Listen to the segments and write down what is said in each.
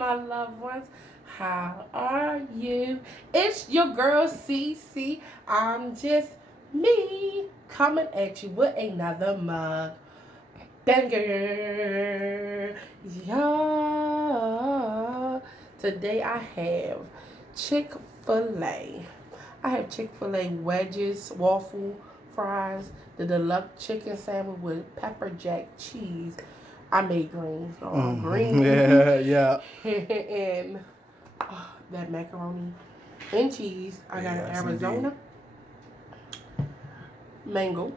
my loved ones? How are you? It's your girl CC. I'm just me coming at you with another mug banger. Yeah. Today I have Chick-fil-A. I have Chick-fil-A wedges, waffle fries, the deluxe chicken sandwich with pepper jack cheese. I made greens, green. Yeah. And that macaroni and cheese. I got an Arizona mango.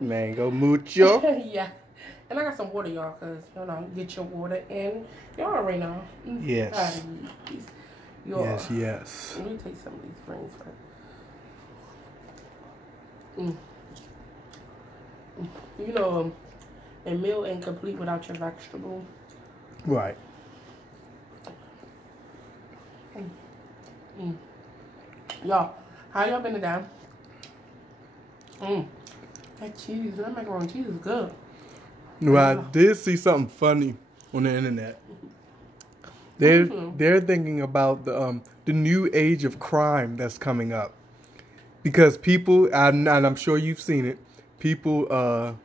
Mango mucho. Yeah. And I got some water, y'all, because, get your water in. Y'all already know. Yes. Yes. Let me taste some of these greens first. A meal ain't complete without your vegetable. Right. Y'all, how y'all been today? That cheese, that macaroni and cheese is good. Well, I did see something funny on the internet. They're thinking about the new age of crime that's coming up, because people, and I'm sure you've seen it, people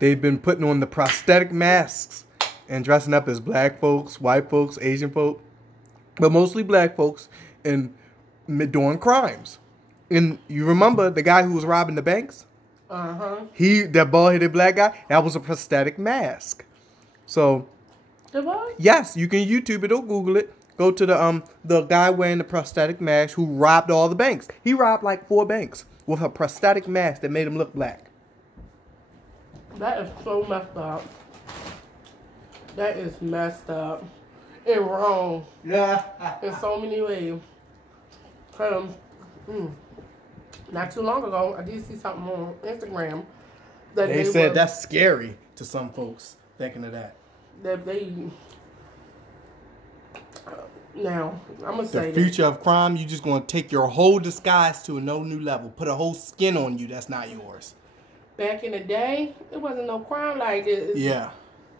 they've been putting on the prosthetic masks and dressing up as black folks, white folks, Asian folk, but mostly black folks, and doing crimes. And you remember the guy who was robbing the banks? That bald-headed black guy, that was a prosthetic mask. So, yes, you can YouTube it or Google it. Go to the guy wearing the prosthetic mask who robbed all the banks. He robbed like 4 banks with a prosthetic mask that made him look black. That is so messed up. That is messed up and wrong. Yeah. In so many ways. Not too long ago, I did see something on Instagram that they said that's scary to some folks thinking of that. Now, I'm gonna say the future of crime. You just gonna take your whole disguise to a new level. Put a whole skin on you that's not yours. Back in the day, it wasn't no crime like this. Yeah.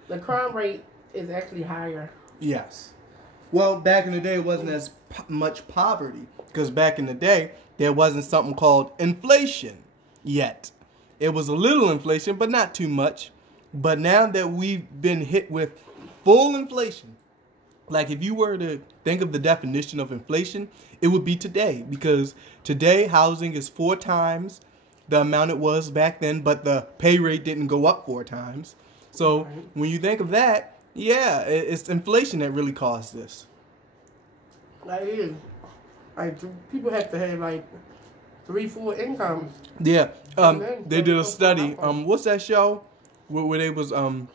The crime rate is actually higher. Yes. Well, back in the day, it wasn't as much poverty, because back in the day, there wasn't something called inflation yet. It was a little inflation, but not too much. But now that we've been hit with full inflation, like if you were to think of the definition of inflation, it would be today. Because today, housing is 4 times the amount it was back then, but the pay rate didn't go up 4 times. So when you think of that, yeah, it's inflation that really caused this. That is. Like, people have to have like 3-4 incomes. Yeah. They did a study. What's that show where they was playing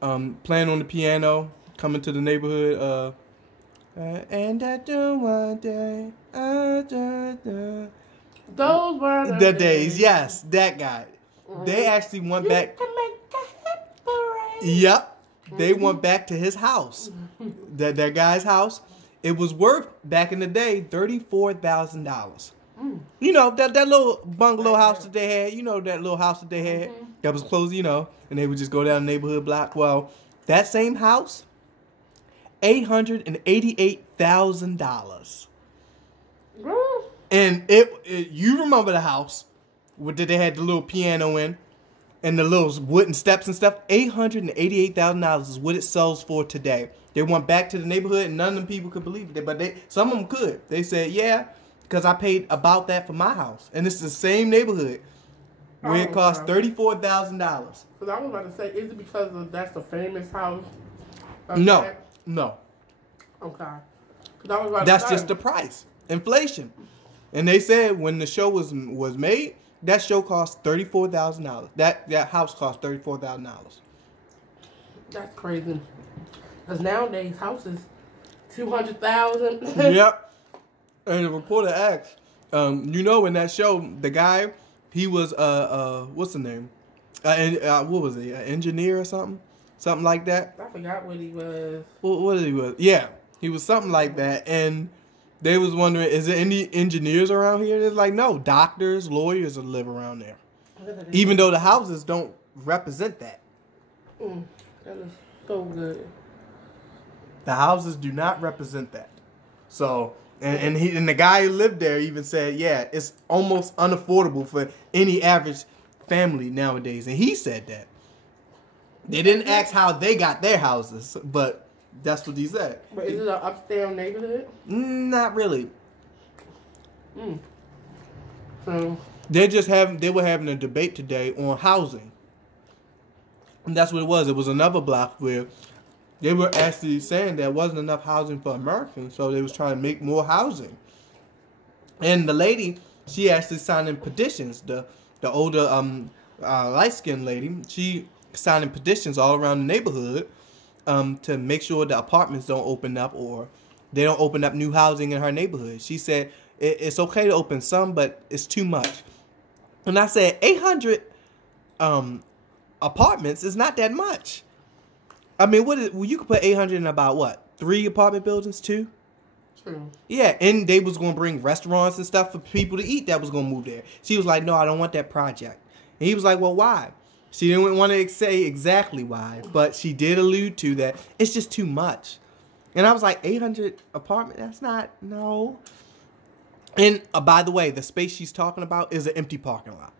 on the piano, coming to the neighborhood, and I do one day. Those were the days. Yes, that guy. They actually went back. Yep. They went back to his house. That guy's house. It was worth, back in the day, $34,000. You know, that little bungalow house that they had. You know, that little house that they had that was closed, and they would just go down the neighborhood block. Well, that same house, $888,000. And you remember the house that they had the little piano in and the little wooden steps and stuff. $888,000 is what it sells for today. They went back to the neighborhood, and none of them people could believe it. But some of them could. They said, yeah, because I paid about that for my house. And it's the same neighborhood where it cost $34,000. Because I was about to say, is it because that's the famous house? No. Okay. That's just the price. Inflation. And they said when the show was made, that show cost $34,000. That house cost $34,000. That's crazy. Because nowadays, houses, $200,000. Yep. And the reporter asked, in that show, the guy, he was, what's the name? What was he? An engineer or something? Something like that? I forgot what he was. What he was? Yeah. He was something like that. And they was wondering, is there any engineers around here? It's like, no, doctors, lawyers that live around there. Even though the houses don't represent that. That is so good. The houses do not represent that. So, and the guy who lived there even said, yeah, it's almost unaffordable for any average family nowadays. And he said that. They didn't ask how they got their houses, but that's what he said. But is it an upstairs neighborhood? Not really. So They were having a debate today on housing. And that's what it was. It was another block where they were actually saying there wasn't enough housing for Americans, so they was trying to make more housing. And the lady, she actually signed in petitions. The older light-skinned lady, she signing petitions all around the neighborhood to make sure the apartments don't open up or they don't open up new housing in her neighborhood. She said it's okay to open some, but it's too much. And I said 800 apartments is not that much. I mean, you could put 800 in about what? 3 apartment buildings, 2? true. Yeah, and they was going to bring restaurants and stuff for people to eat that was going to move there. She was like, no, I don't want that project. And he was like, well, why? She didn't want to say exactly why, but she did allude to that it's just too much. And I was like, 800 apartment? That's not, no. And by the way, the space she's talking about is an empty parking lot.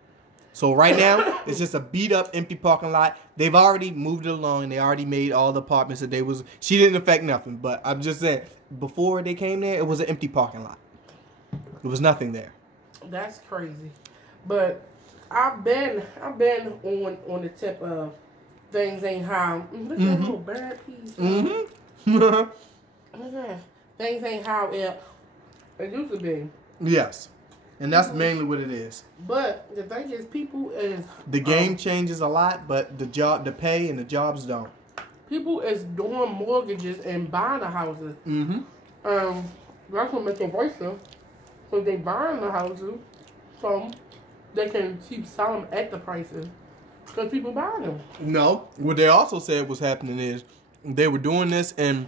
So right now, it's just a beat up empty parking lot. They've already moved it along and they already made all the apartments that she didn't affect nothing. But I'm just saying, before they came there, it was an empty parking lot. There was nothing there. That's crazy. But I've been on the tip of things ain't how. Look at that little bird piece. Look at that. Things ain't how it used to be. Yes. And that's mainly what it is. But the thing is, people is the game changes a lot, but the pay and the jobs don't. People is doing mortgages and buying the houses. That's what makes a voice up. So they buying the houses, so they can keep selling at the prices because people buying them. No, what they also said was happening is they were doing this, and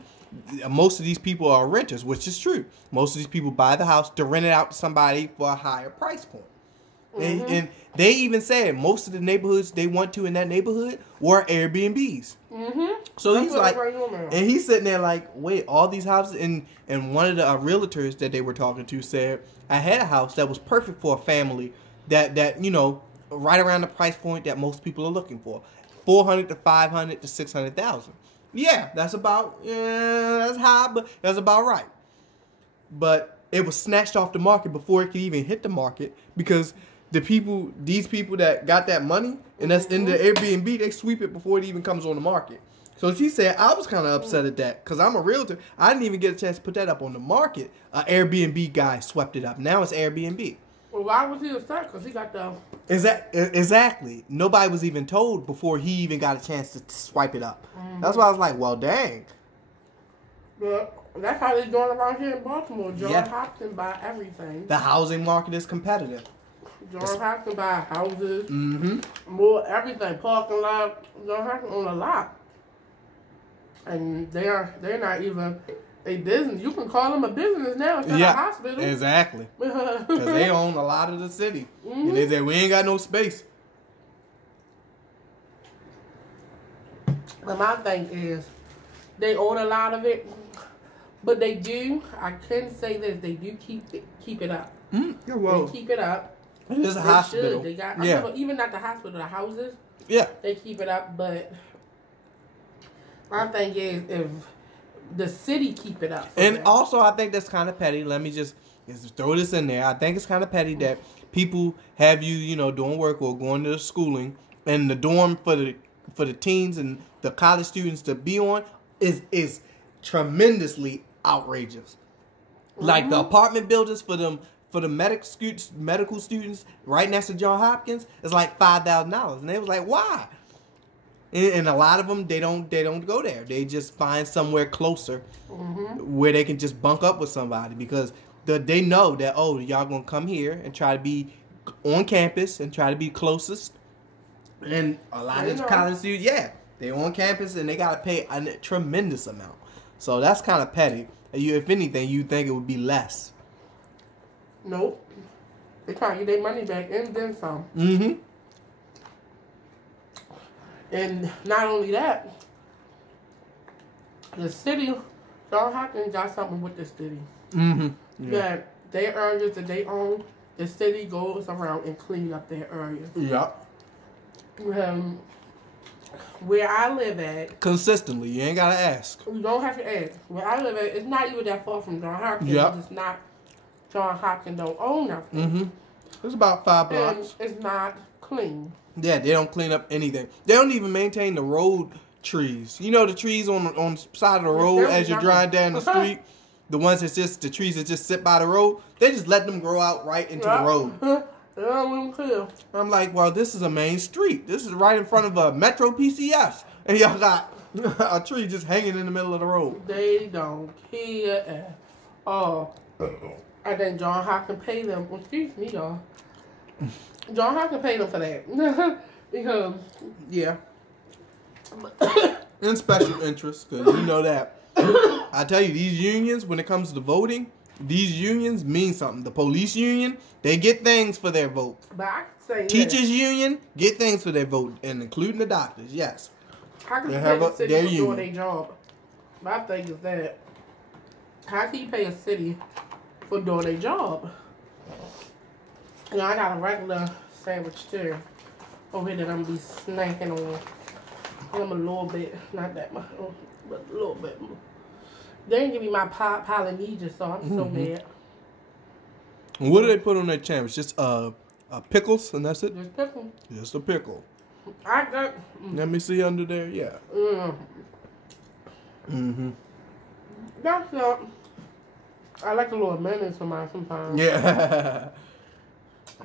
most of these people are renters, which is true. Most of these people buy the house to rent it out to somebody for a higher price point. And they even said most of the neighborhoods they went to in that neighborhood were Airbnbs. So That's he's like, right, and he's sitting there like, wait, all these houses, and one of the realtors that they were talking to said, I had a house that was perfect for a family that you know, right around the price point that most people are looking for, 400 to 500 to 600,000. Yeah, that's high, but that's about right. But it was snatched off the market before it could even hit the market because these people that got that money and that's in the Airbnb, they sweep it before it even comes on the market. So she said, I was kind of upset at that because I'm a realtor. I didn't even get a chance to put that up on the market. An Airbnb guy swept it up. Now it's Airbnb. Well, why was he upset? Because he got the... Exactly. Nobody was even told before he even got a chance to swipe it up. That's why I was like, well, dang. But that's how they're doing around here in Baltimore. John Hopkins buy everything. The housing market is competitive. John Hopkins buy houses, more everything, parking lot. John Hopkins own a lot. And they're not even a business. You can call them a business now instead of a hospital. Exactly. Because they own a lot of the city. And they say, we ain't got no space. But my thing is, they own a lot of it. But they do, I can say this, they do keep it up. Yeah, well, they keep it up. It is a hospital. Should. They got, even not the hospital, the houses. Yeah. They keep it up, but my thing is if the city keep it up. And also, I think that's kind of petty. Let me just throw this in there. I think it's kind of petty that people have you know, doing work or going to schooling, and the dorm for the teens and the college students to be on is tremendously outrageous. Like the apartment buildings for the medical students right next to John Hopkins is like $5,000, and they was like, why? And a lot of them they don't go there. They just find somewhere closer where they can just bunk up with somebody because they know that y'all gonna come here and try to be on campus and try to be closest. And a lot of college students, they on campus and they gotta pay a tremendous amount. So that's kind of petty. If anything, you think it would be less. Nope. They try to get their money back and then some. And not only that, the city John Hopkins got something with the city. Mm-hmm. Yeah. That their areas that they own, the city goes around and clean up their areas. Yeah. Where I live at, Consistently, you ain't gotta ask. you don't have to ask. Where I live at, it's not even that far from John Hopkins. Yep. It's not John Hopkins don't own nothing. Mm-hmm. It's about 5 blocks. And it's not clean. Yeah, they don't clean up anything. They don't even maintain the road trees. You know the trees on the side of the road as you're driving down the street? The ones that's just, the trees that just sit by the road? They just let them grow out right into the road. I'm like, well, this is a main street. This is right in front of a Metro PCS. And y'all got a tree just hanging in the middle of the road. They don't care. Oh, I think John Hopkins paid them. Excuse me, y'all. John Hopkins paid them for that. Because, yeah. In special interest, because you know that. I tell you, these unions, when it comes to voting, these unions mean something. The police union, they get things for their vote. But I can say Teachers union, get things for their vote, and including the doctors, yes. I can pay the city for doing their job. My thing is that, how can you pay a city for doing their job? You know, I got a regular sandwich too over here that I'm going to be snacking on. I'm a little bit, not that much, but a little bit more. They didn't give me my Polynesian, so I'm so mad. What do they put on their sandwich? Just pickles, and that's it? Just pickle. Just a pickle. I got... Let me see under there, yeah. Mm-hmm. That's I like a little mayonnaise for mine sometimes. Yeah.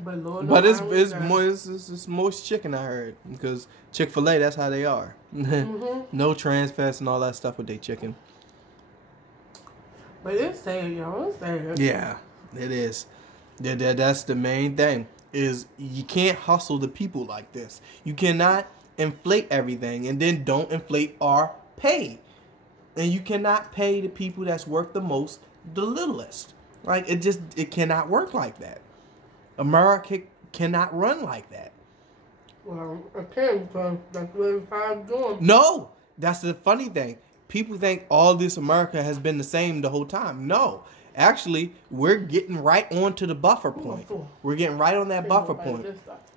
But Lord, but it's moist chicken, I heard. Because Chick-fil-A, that's how they are. No trans fats and all that stuff with their chicken. But it's sad, y'all. It's sad. Yeah, it is. That's the main thing. Is you can't hustle the people like this. You cannot inflate everything and then don't inflate our pay. And you cannot pay the people that's worth the most the littlest. Like, it cannot work like that. America cannot run like that. Well, I can, because that's what I'm doing. No, that's the funny thing. People think all this America has been the same the whole time. No. Actually, we're getting right onto the buffer point. We're getting right on that buffer point.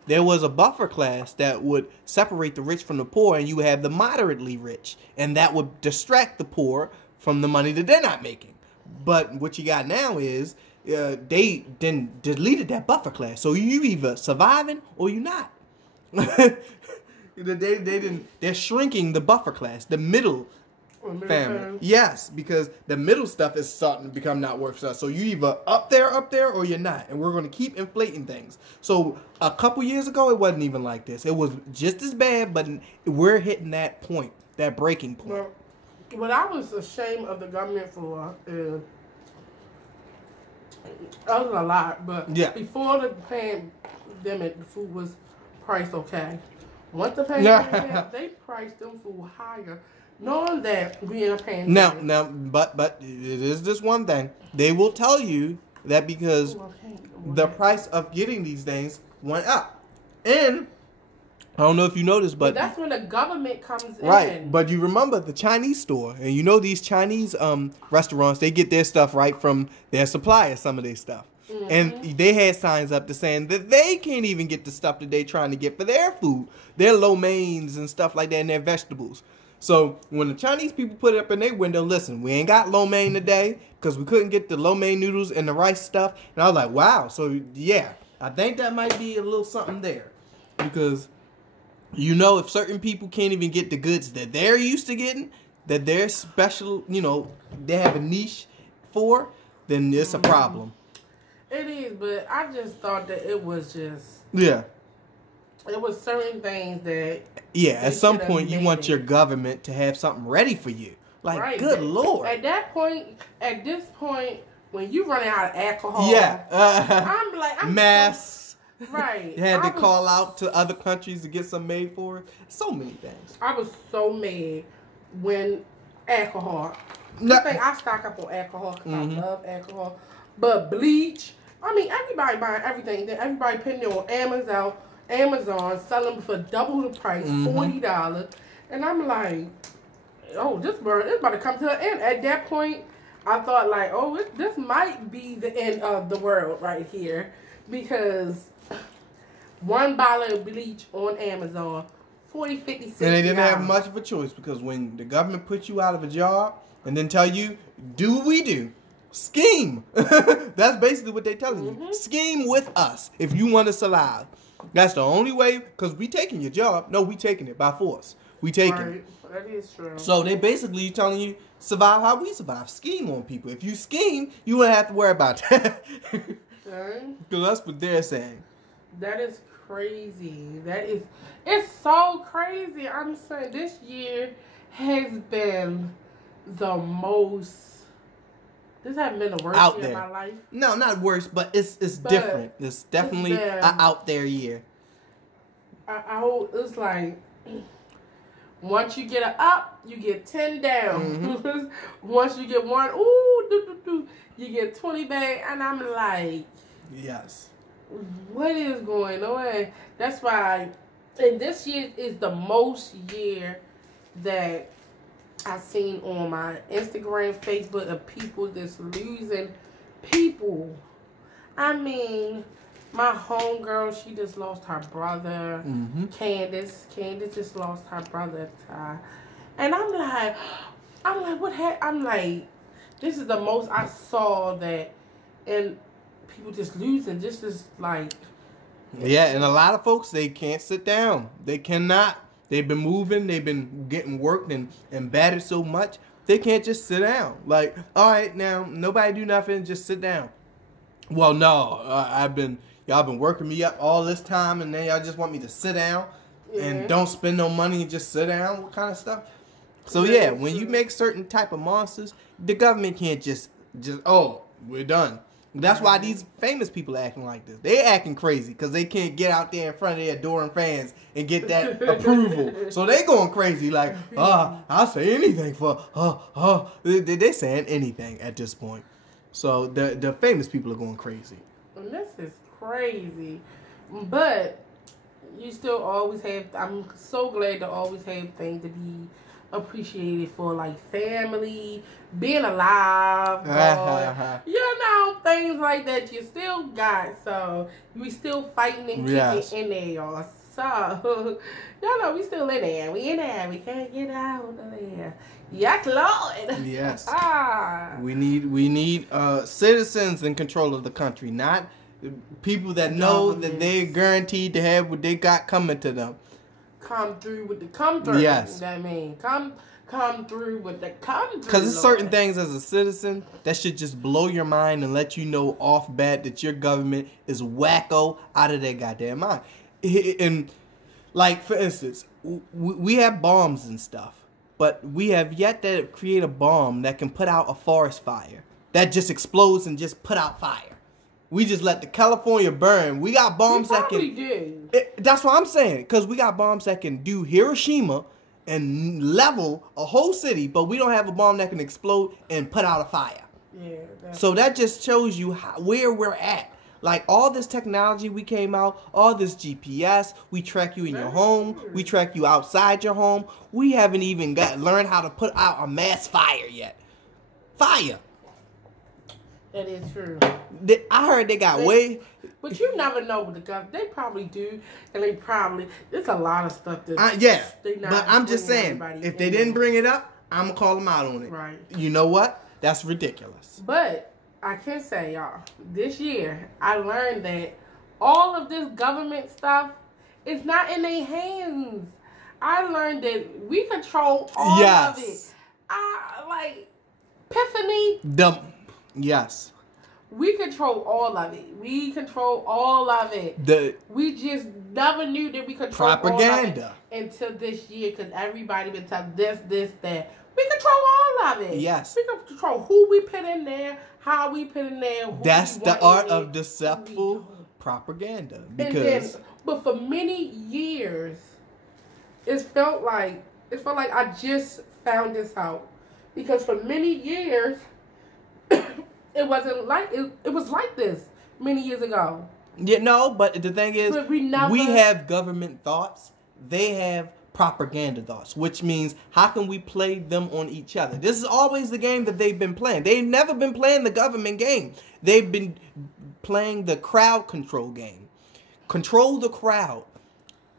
There was a buffer class that would separate the rich from the poor, and you have the moderately rich. And that would distract the poor from the money that they're not making. But what you got now is they then deleted that buffer class. So you either surviving or you not. They're shrinking the buffer class, the middle family. Yes, because the middle stuff is starting to become not worth stuff. So you either up there, or you're not. And we're going to keep inflating things. So a couple years ago, it wasn't even like this. It was just as bad, but we're hitting that point, that breaking point. Well, what I was ashamed of the government for is, that was a lot, but before the pandemic, the food was priced okay. Once the pandemic hit, they priced them food higher. Knowing that we in a pandemic. Now, but it is this one thing. They will tell you that because the price of getting these things went up. And I don't know if you noticed, but that's when the government comes in. Right, but you remember the Chinese store. And you know these Chinese restaurants, they get their stuff right from their suppliers, some of their stuff. Mm-hmm. And they had signs up to saying that they can't even get the stuff that they're trying to get for their food. Their lo meins and stuff like that and their vegetables. So when the Chinese people put it up in their window, listen, we ain't got lo mein today because we couldn't get the lo mein noodles and the rice stuff. And I was like, wow. So, yeah, I think that might be a little something there. Because, you know, if certain people can't even get the goods that they're used to getting, that they're special, you know, they have a niche for, then it's a problem. It is, but I just thought that it was just... Yeah. It was certain things that... Yeah, at some point you want your government to have something ready for you. Like, good Lord. At this point, when you running out of alcohol... Yeah. I'm masks. Right. You had to call out to other countries to get some made for it. So many things. I was so mad when alcohol... I stock up on alcohol because I love alcohol. But bleach... I mean, everybody buying everything. Everybody putting it on Amazon selling them for double the price, $40. And I'm like, oh, this bird is about to come to an end. At that point, I thought like, oh, this might be the end of the world right here, because one bottle of bleach on Amazon, 40, 50 cents. And they didn't have much of a choice, because when the government puts you out of a job and then tell you, do what we do, scheme. That's basically what they're telling you. Scheme with us if you want to survive. That's the only way, because we taking your job. No, we taking it by force. We taking it. That is true. So they basically telling you, survive how we survive. Scheme on people. If you scheme, you won't have to worry about that. Because that's what they're saying. That is crazy. It's so crazy. I'm saying this year has been the most. This hasn't been the worst out year there. of my life. No, not worse, but it's different. It's definitely an out there year. It's like, once you get an up, you get 10 down. Once you get one, you get 20 back. And I'm like, yes. What is going on? That's why, and this year is the most year that I've seen on my Instagram, Facebook, of people that's losing people. I mean, my homegirl, she just lost her brother. Candace just lost her brother, Ty. And I'm like, what happened? I'm like, this is the most I saw that, and people just losing. Just is like. Yeah, and a lot of folks, they can't sit down. They cannot. They've been moving. They've been getting worked and battered so much. They can't just sit down. Like, all right, now, nobody do nothing. Just sit down. Well, no. Y'all been working me up all this time, and then y'all just want me to sit down and don't spend no money and just sit down? What kind of stuff? So, yeah, when you make certain type of monsters, the government can't just oh, we're done. That's why these famous people are acting like this. They acting crazy because they can't get out there in front of their adoring fans and get that approval. So they going crazy like, I'll say anything for, They're saying anything at this point. So the famous people are going crazy. And this is crazy. But you still always have, I'm so glad to always have things to be appreciated for, like family, being alive, you know, things like that you still got. So we still fighting and kicking in there, y'all. So y'all know we still in there. We in there. We can't get out of there. Yes, Lord. Yes. We need citizens in control of the country, not people that know that they're guaranteed to have what they got coming to them. Come through with the come through. Yes. That mean come through with the come through. Because there's certain things as a citizen that should just blow your mind and let you know off bat that your government is wacko out of their goddamn mind. And like, for instance, we have bombs and stuff, but we have yet to create a bomb that can put out a forest fire that just explodes and just put out fire. We just let the California burn. We got bombs that can. That's what I'm saying. Because we got bombs that can do Hiroshima and level a whole city, but we don't have a bomb that can explode and put out a fire. Yeah. So that just shows you where we're at. Like all this technology we came out, all this GPS, we track you in your home, we track you outside your home. We haven't even learned how to put out a mass fire yet. Fire. That is true. I heard they got way. But you never know with the government. They probably do, and they probably. There's a lot of stuff that. Yeah, but I'm just saying, if they didn't bring it up, I'm gonna call them out on it. Right. You know what? That's ridiculous. But I can say, y'all, this year I learned that all of this government stuff is not in their hands. I learned that we control all of it. Epiphany. Yes. We control all of it. We control all of it. We just never knew that we control propaganda all of it until this year, because everybody been telling this, that. We control all of it. Yes. We can control who we put in there, how we put in there. That's the art of deceptive propaganda. But for many years, it felt like I just found this out, because for many years. It wasn't like it was like this many years ago. Yeah, no, but the thing is, we have government thoughts. They have propaganda thoughts, which means how can we play them on each other? This is always the game that they've been playing. They've never been playing the government game. They've been playing the crowd control game. Control the crowd.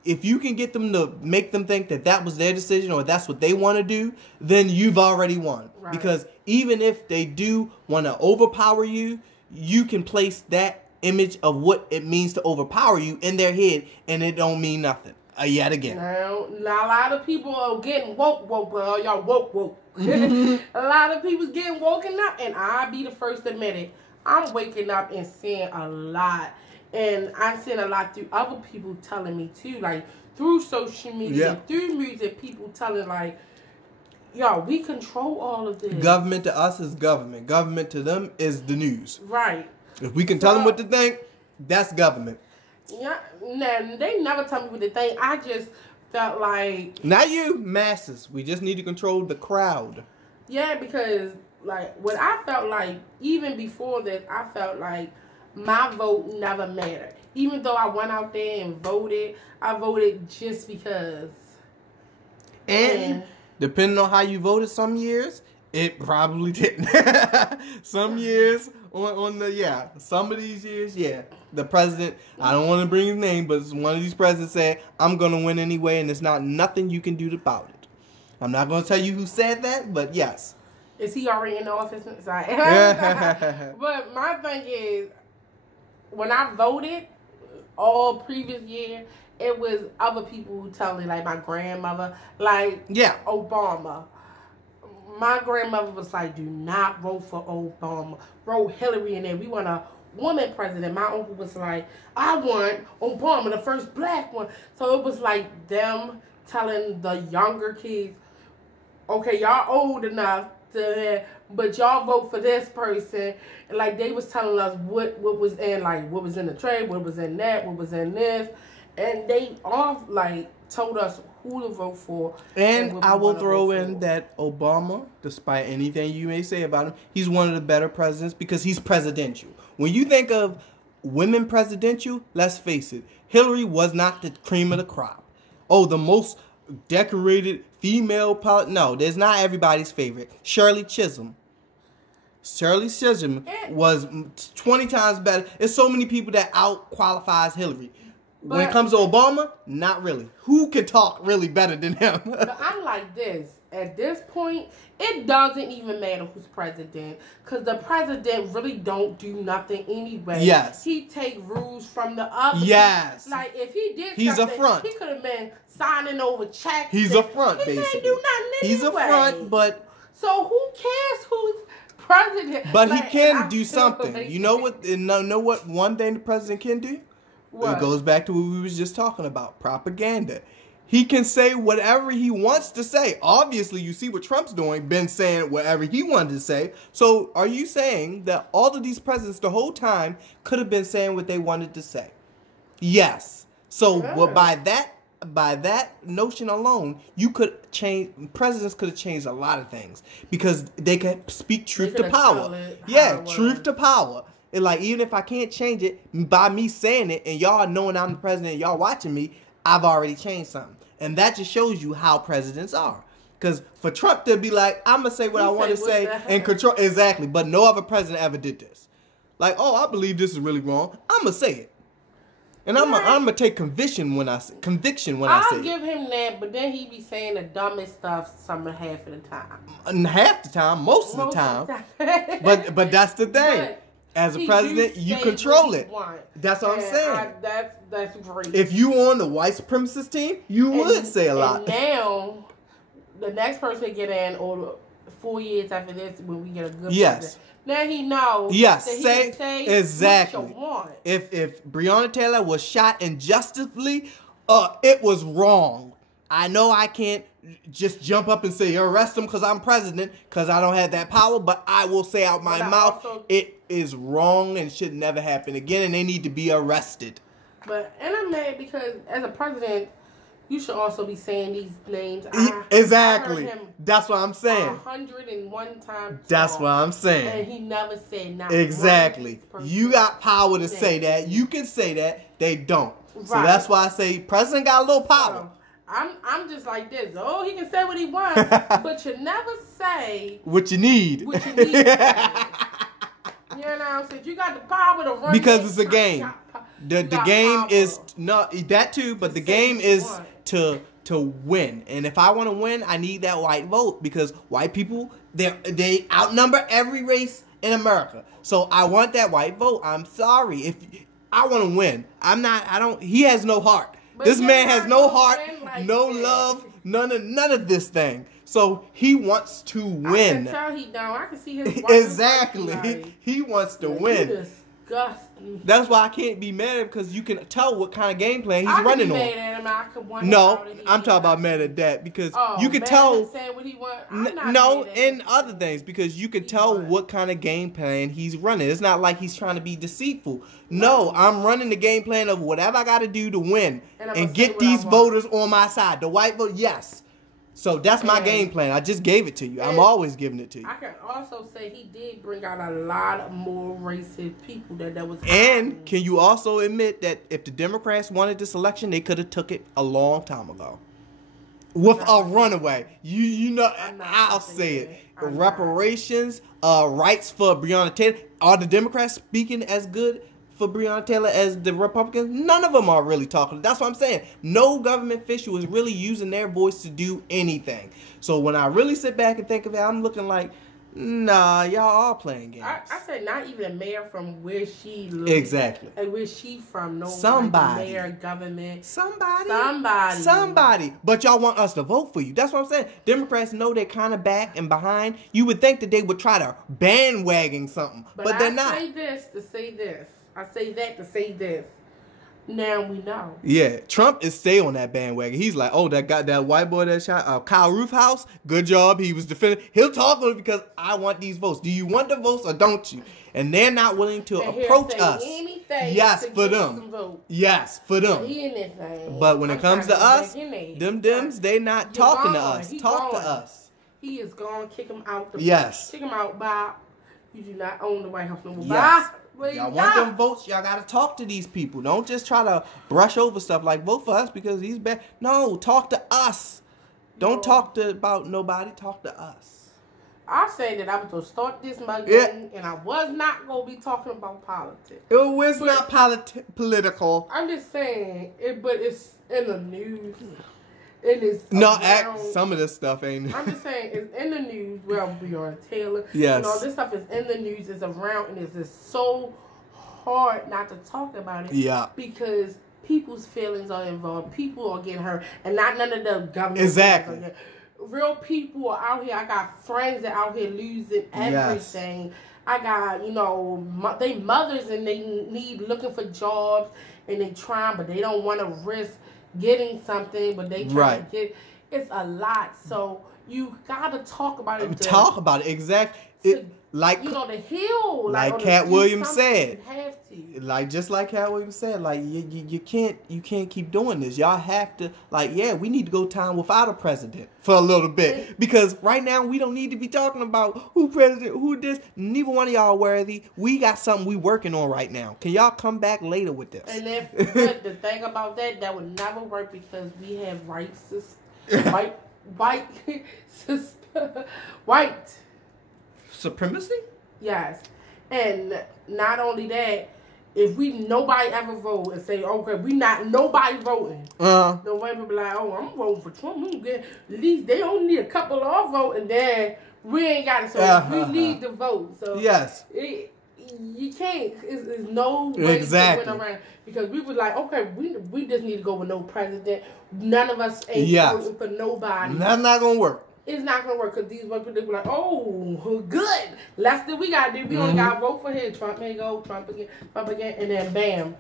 If you can get them to make them think that that was their decision or that's what they want to do, then you've already won. Right. Because even if they do want to overpower you, you can place that image of what it means to overpower you in their head, and it don't mean nothing. Yet again. Now, a lot of people are getting woke. Well, y'all woke. A lot of people's getting woken up, and I'll be the first to admit it. I'm waking up and seeing a lot. And I'm seeing a lot through other people telling me too, like through social media, through music, people telling like, yo, we control all of this. Government to us is government. Government to them is the news. Right. If we can tell them what to think, that's government. Yeah, nah, they never tell me what to think. I just felt like... Not you, masses. We just need to control the crowd. Yeah, because like what I felt like, even before this, I felt like my vote never mattered. Even though I went out there and voted, I voted just because. And depending on how you voted some years, it probably didn't. Some years some of these years, the president, I don't want to bring his name, but one of these presidents said, I'm going to win anyway, and there's not nothing you can do about it. I'm not going to tell you who said that, but yes. Is he already in the office? Sorry. But my thing is, when I voted all previous year, it was other people who tell me, like my grandmother, like Obama. My grandmother was like, do not vote for Obama. Vote Hillary in there. We want a woman president. My uncle was like, I want Obama, the first black one. So it was like them telling the younger kids, okay, y'all old enough to, but y'all vote for this person. And like they was telling us what was in, like what was in the trade, what was in that, what was in this. And they all like told us who to vote for. And I will throw in that Obama, despite anything you may say about him, he's one of the better presidents because he's presidential. When you think of women presidential, let's face it, Hillary was not the cream of the crop. Oh, the most decorated female pilot. No, there's not everybody's favorite. Shirley Chisholm was 20 times better. There's so many people that out-qualifies Hillary. When it comes to Obama, not really. Who can talk really better than him? But I'm like this. At this point, it doesn't even matter who's president. Because the president really don't do nothing anyway. Yes. He take rules from the other. Yes. Like, if he did He's something, a front. he could have been signing over checks. He's a front, basically. He can't do nothing anyway. He's a front, but... So who cares who's president? But like, he can do something. Like, you know what one thing the president can do? What? It goes back to what we was just talking about, propaganda. He can say whatever he wants to say. Obviously, you see what Trump's doing, been saying whatever he wanted to say. So are you saying that all of these presidents the whole time could have been saying what they wanted to say? Yes. So well, by that notion alone, you could change, presidents could have changed a lot of things because they could speak truth to power. Yeah, truth to power. And like, even if I can't change it, by me saying it and y'all knowing I'm the president and y'all watching me, I've already changed something. And that just shows you how presidents are. Because for Trump to be like, I'm going to say what I want to say and control. Exactly. But no other president ever did this. Like, oh, I believe this is really wrong. I'm going to say it. And I'm going to take conviction when I say it. I'll give him that, but then he be saying the dumbest stuff half of the time. Half the time, most of the time. But that's the thing. As a president, you control it. That's what I'm saying. That's great. If you on the white supremacist team, you would say a lot. And now, the next person get in, or 4 years after this, when we get a good president, now he knows that he can say exactly what you want. If Breonna Taylor was shot injustifiably, it was wrong. I know I can't just jump up and say arrest him because I'm president because I don't have that power, but I will say out my mouth it is wrong and should never happen again, and they need to be arrested. And I'm mad because as a president, you should also be saying these names. Exactly. That's what I'm saying. 101 times. That's what I'm saying. And he never said nothing. Exactly. You got power to say that. You can say that. They don't. Right. So that's why I say president got a little power. I'm just like this. Oh, he can say what he wants, but you never say what you need. What you need. You know, so you got the power to run. Because it's a game. The game is not that too, but the game is to win. And if I want to win, I need that white vote because white people they outnumber every race in America. So I want that white vote. I'm sorry if I want to win. He has no heart. But this man has no heart, no love, none of this thing. So he wants to win. I can tell he don't. I can see his exactly. He wants to win. Disgusting. That's why I can't be mad at him because you can tell what kind of game plan he's running on. No, I'm talking about mad at that because you can tell. And other things because you can tell what kind of game plan he's running. It's not like he's trying to be deceitful. No, I'm running the game plan of whatever I got to do to win and get these voters on my side. The white vote, yes. So that's my game plan. I just gave it to you. I'm always giving it to you. I can also say he did bring out a lot of more racist people that was. And can you also admit that if the Democrats wanted this election, they could have took it a long time ago with a runaway. You know, I'll say it. Reparations, rights for Breonna Taylor. Are the Democrats speaking as good for Breonna Taylor as the Republicans? None of them are really talking. That's what I'm saying. No government official is really using their voice to do anything. So when I really sit back and think of it, I'm looking like, nah, y'all are playing games. I said not even a mayor from where she lives. Exactly. And where she from. No, somebody. Like mayor, government. Somebody. But y'all want us to vote for you. That's what I'm saying. Democrats know they're kind of back and behind. You would think that they would try to bandwagon something. But they're not. I say this to say this. I say that to say this. Now we know. Yeah, Trump is stay on that bandwagon. He's like, oh, that white boy that shot Kyle Roofhouse, good job. He was defending. He'll talk on it because I want these votes. Do you want the votes or don't you? And they're not willing to approach us. Yes, for them. Yes, for them. But when it comes to us, them Dems, they not talking to us. Talk to us. He is gone. Kick him out. Yes. Kick him out, Bob. You do not own the White House no more. Yes. Y'all want them votes, y'all got to talk to these people. Don't just try to brush over stuff like vote for us because he's bad. No, talk to us. Don't talk about nobody. Talk to us. I said that I was going to start this mukbang and I was not going to be talking about politics. It was not political. I'm just saying, but it's in the news. It is some of this stuff ain't. I'm just saying it's in the news. Well, Breonna Taylor. Yes. This stuff is in the news. It's around, and it's just so hard not to talk about it. Yeah. Because people's feelings are involved. People are getting hurt, and not none of the government. Exactly. Real people are out here. I got friends that are out here losing everything. Yes. I got they mothers and they looking for jobs and they trying, but they don't want to risk getting something, but they try to get. It's a lot, so you gotta talk about it. Talk about it, exactly. Like the hill, like Cat Williams said. You have to. Like just like Cat Williams said, like you can't keep doing this. Y'all have to we need to go time without a president for a little bit because right now we don't need to be talking about who president, who this. Neither one of y'all are worthy. We got something we working on right now. Can y'all come back later with this? And but the thing about that would never work because we have white supremacy? Yes. And not only that, if nobody ever vote and say, okay, nobody voting. Nobody will be like, oh, I'm voting for Trump. At least they only need a couple of votes and then we ain't got it. So we need to vote. So yes. You can't. It's no way to win around. Because we were like, okay, we just need to go with no president. None of us ain't voting for nobody. That's not going to work. It's not going to work because these white people be like, oh, good. Last thing we got to do, we only got to vote for him. Trump may go, Trump again, and then bam,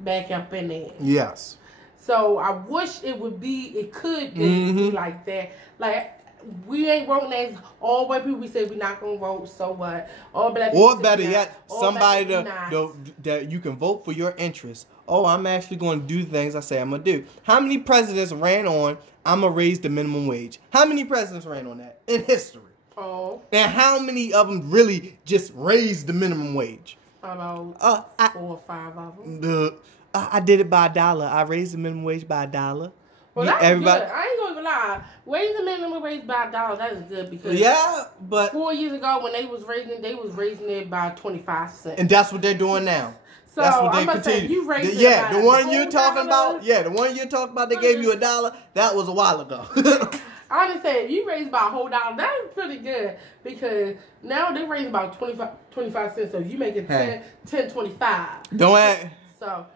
back up in there. Yes. So I wish it could be like that. Like, we ain't voting as all white people. We say we're not going to vote, so what? All black people. Or better yet, somebody that you can vote for your interests. Oh, I'm actually going to do things I say I'm going to do. How many presidents ran on, I'm going to raise the minimum wage? How many presidents ran on that in history? Oh. And how many of them really just raised the minimum wage? About 4 or 5 of them. I did it by $1. I raised the minimum wage by $1. Well, that's good. I ain't gonna lie. Raising the minimum wage by $1, that is good because but 4 years ago when they was raising it by 25 cents, and that's what they're doing now. So that's what they continue. You raised the one you're talking about. Yeah, the one you're talking about. They gave you $1. That was a while ago. I understand. You raised about a whole $1. That is pretty good because now they raise about 25 cents. So you make it 10.25. Don't ask. So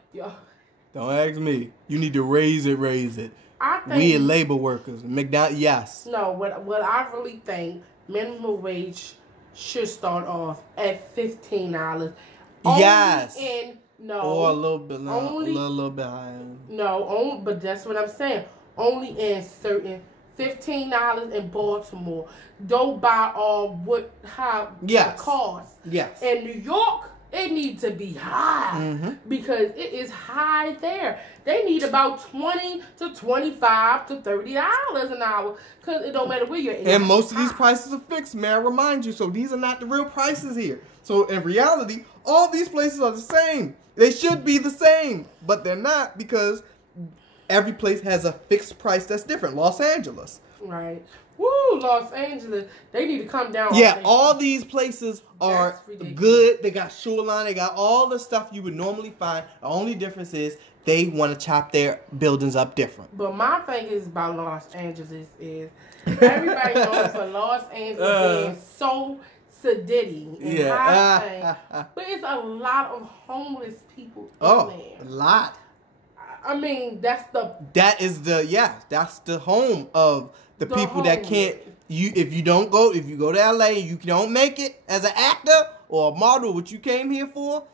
don't ask me. You need to raise it. I think we are labor workers. McDonald's, yes. No, what I really think minimum wage should start off at $15. Yes. Or a little bit, a little bit higher. No, but that's what I'm saying. Only in certain $15 in Baltimore. Don't buy all how it costs. Yes. In New York, it needs to be high because it is high there. They need about $20 to $25 to $30 an hour because it don't matter where you're at. And most of these prices are fixed, may I remind you. So these are not the real prices here. So in reality, all these places are the same. They should be the same, but they're not because every place has a fixed price that's different. Los Angeles. Right. Woo, Los Angeles. They need to come down. Yeah, all these places are good. They got shoreline. They got all the stuff you would normally find. The only difference is they want to chop their buildings up different. But my thing is about Los Angeles is everybody knows for Los Angeles being so sedity and high but it's a lot of homeless people in there. A lot. I mean, that's the home of the people that can't. If you go to LA and you don't make it as an actor or a model, what you came here for,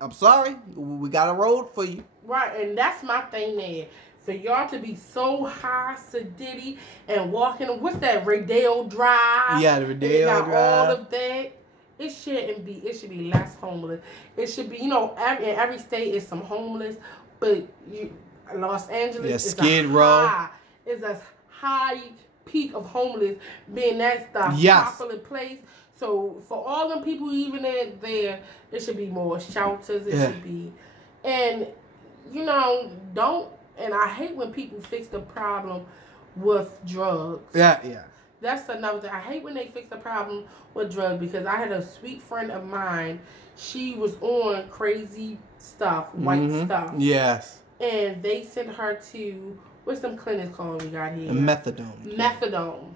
I'm sorry, we got a road for you. Right, and that's my thing there. For y'all to be so high sedity and walking, what's that, Rodeo Drive? Yeah, the Rodeo Drive. All of that. It shouldn't be. It should be less homeless. It should be, in every state is some homeless, but Los Angeles is Skid Row. It's a high peak of homeless, being that's the popular place. So for all them people even there, it should be more shelters. It should be, and and I hate when people fix the problem with drugs. Yeah. That's another thing. I hate when they fix the problem with drugs because I had a sweet friend of mine. She was on crazy stuff, white stuff. Yes. And they sent her to, what's them clinics called we got here? Methadone.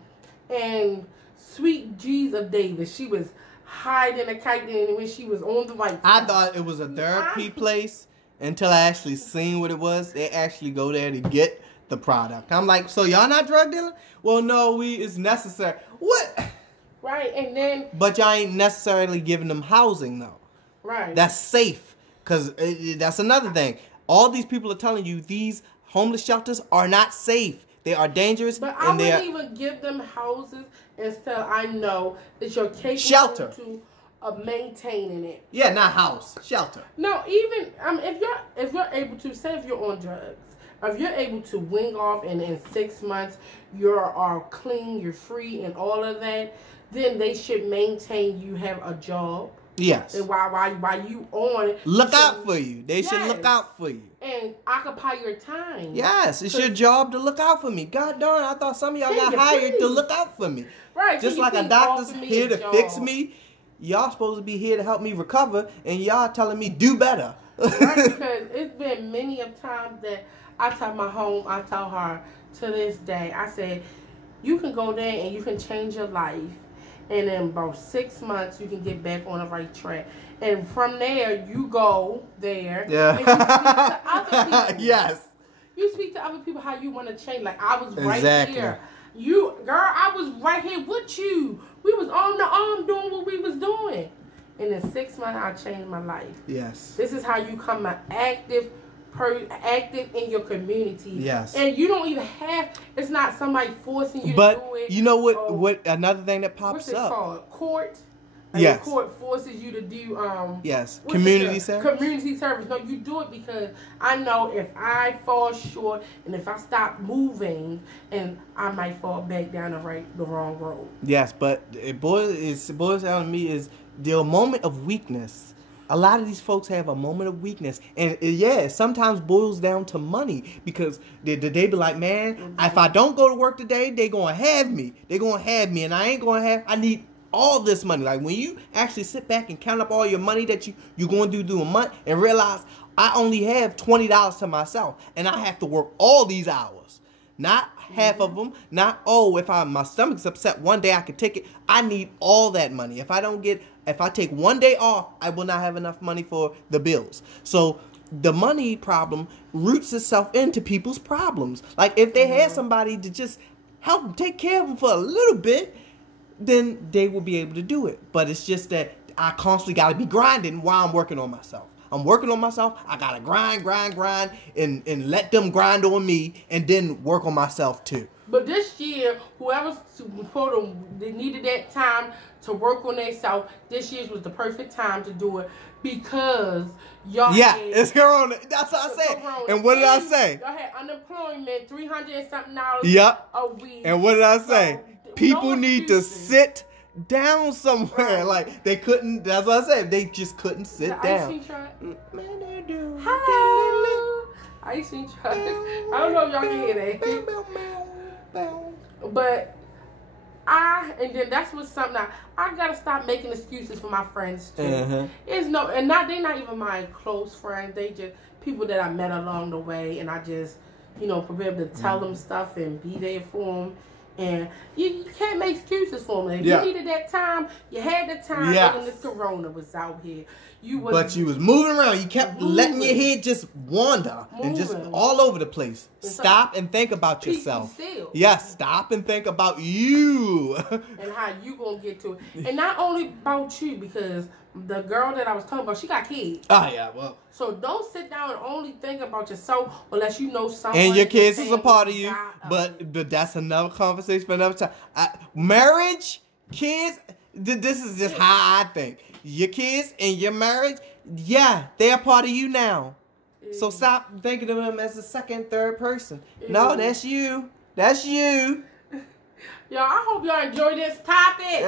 And sweet G's of Davis. She was hiding a kite when she was on the white I thought it was a therapy place until I actually seen what it was. They actually go there to get the product. I'm like, so y'all not drug dealing? Well, no, it's necessary. What? Right, and then... But y'all ain't necessarily giving them housing, though. Right. That's safe. Because that's another thing. All these people are telling you these homeless shelters are not safe. They are dangerous. But I wouldn't even give them houses until I know that you're capable of maintaining it. Yeah, not house. Shelter. No, even if you're able to, say if you're on drugs, if you're able to wing off and in 6 months you are clean, you're free and all of that, then they should maintain you have a job. Yes. And while you on look out for you. They should look out for you. And occupy your time. Yes, it's your job to look out for me. God darn, I thought some of y'all got hired to look out for me. Right. Just like a doctor's here to fix me, y'all supposed to be here to help me recover, and y'all telling me do better. Right, because it's been many of times that I tell her to this day, I said, you can go there and you can change your life. And in about 6 months, you can get back on the right track. And from there, you go there. Yeah. And you speak to other people. Yes. You speak to other people how you want to change. Like, I was right here. I was right here with you. We was arm to arm doing what we was doing. And in 6 months, I changed my life. Yes. This is how you come an active in your community. Yes. And you don't even it's not somebody forcing you to do it. But you know what another thing that pops up? What's it called? Court? Yes. The court forces you to do yes. Community service. Community service. No, you do it because I know if I fall short and if I stop moving, and I might fall back down the wrong road. Yes, but it boils down to me is the moment of weakness A lot of these folks have a moment of weakness. And yeah, it sometimes boils down to money. Because they be like, man, if I don't go to work today, they going to have me. They going to have me. And I ain't going to have, I need all this money. Like when you actually sit back and count up all your money that you're going to do a month and realize I only have $20 to myself. And I have to work all these hours. Not half of them. Not, if my stomach's upset one day I can take it. I need all that money. If I take one day off, I will not have enough money for the bills. So the money problem roots itself into people's problems. Like if they had somebody to just help them take care of them for a little bit, then they will be able to do it. But it's just that I constantly got to be grinding while I'm working on myself. I'm working on myself. I got to grind, and let them grind on me and then work on myself too. But this year, whoever they needed that time to work on themselves, this year was the perfect time to do it because y'all it's Corona. That's what I said. And what did I say? Y'all had unemployment, $300 and something a week. And what did I say? People need to sit down somewhere. Like they couldn't. That's what I said. They just couldn't sit down. Hello. Icing truck. I don't know if y'all can hear that. But and then that's what's something I gotta stop making excuses for my friends too. It's they're not even my close friends. They just people that I met along the way, and I just prepare to tell them stuff and be there for them. And you can't make excuses for them. If you needed that time, you had the time. When the corona was out here. But you was moving around. You kept letting your head just wander and just all over the place. Stop and think about yourself. Yes, stop and think about you. And how you gonna get to it. And not only about you, because the girl that I was talking about, she got kids. Oh, yeah, well. So don't sit down and only think about yourself unless you know someone. And your kids is a part of you. But that's another conversation for another time. Marriage, kids, this is just how I think. Your kids and your marriage, they're part of you now. So stop thinking of them as a second, third person. No, that's you. That's you. Y'all, I hope y'all enjoy this topic.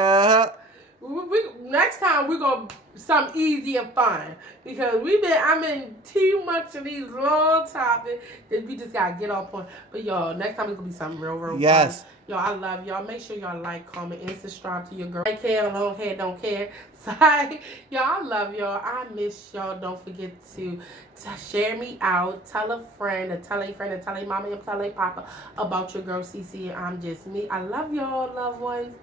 Next time we're gonna something easy and fun because I'm in too much of these long topics that we just gotta get on point. But y'all, next time it's gonna be something real fun. Y'all, I love y'all. Make sure y'all like, comment, and subscribe to your girl. I care, long hair, don't care. Sorry. Y'all, I love y'all. I miss y'all. Don't forget to share me out. Tell a friend, or tell a friend, or tell a mama, and tell a papa about your girl CC and I'm Just Me. I love y'all, loved ones.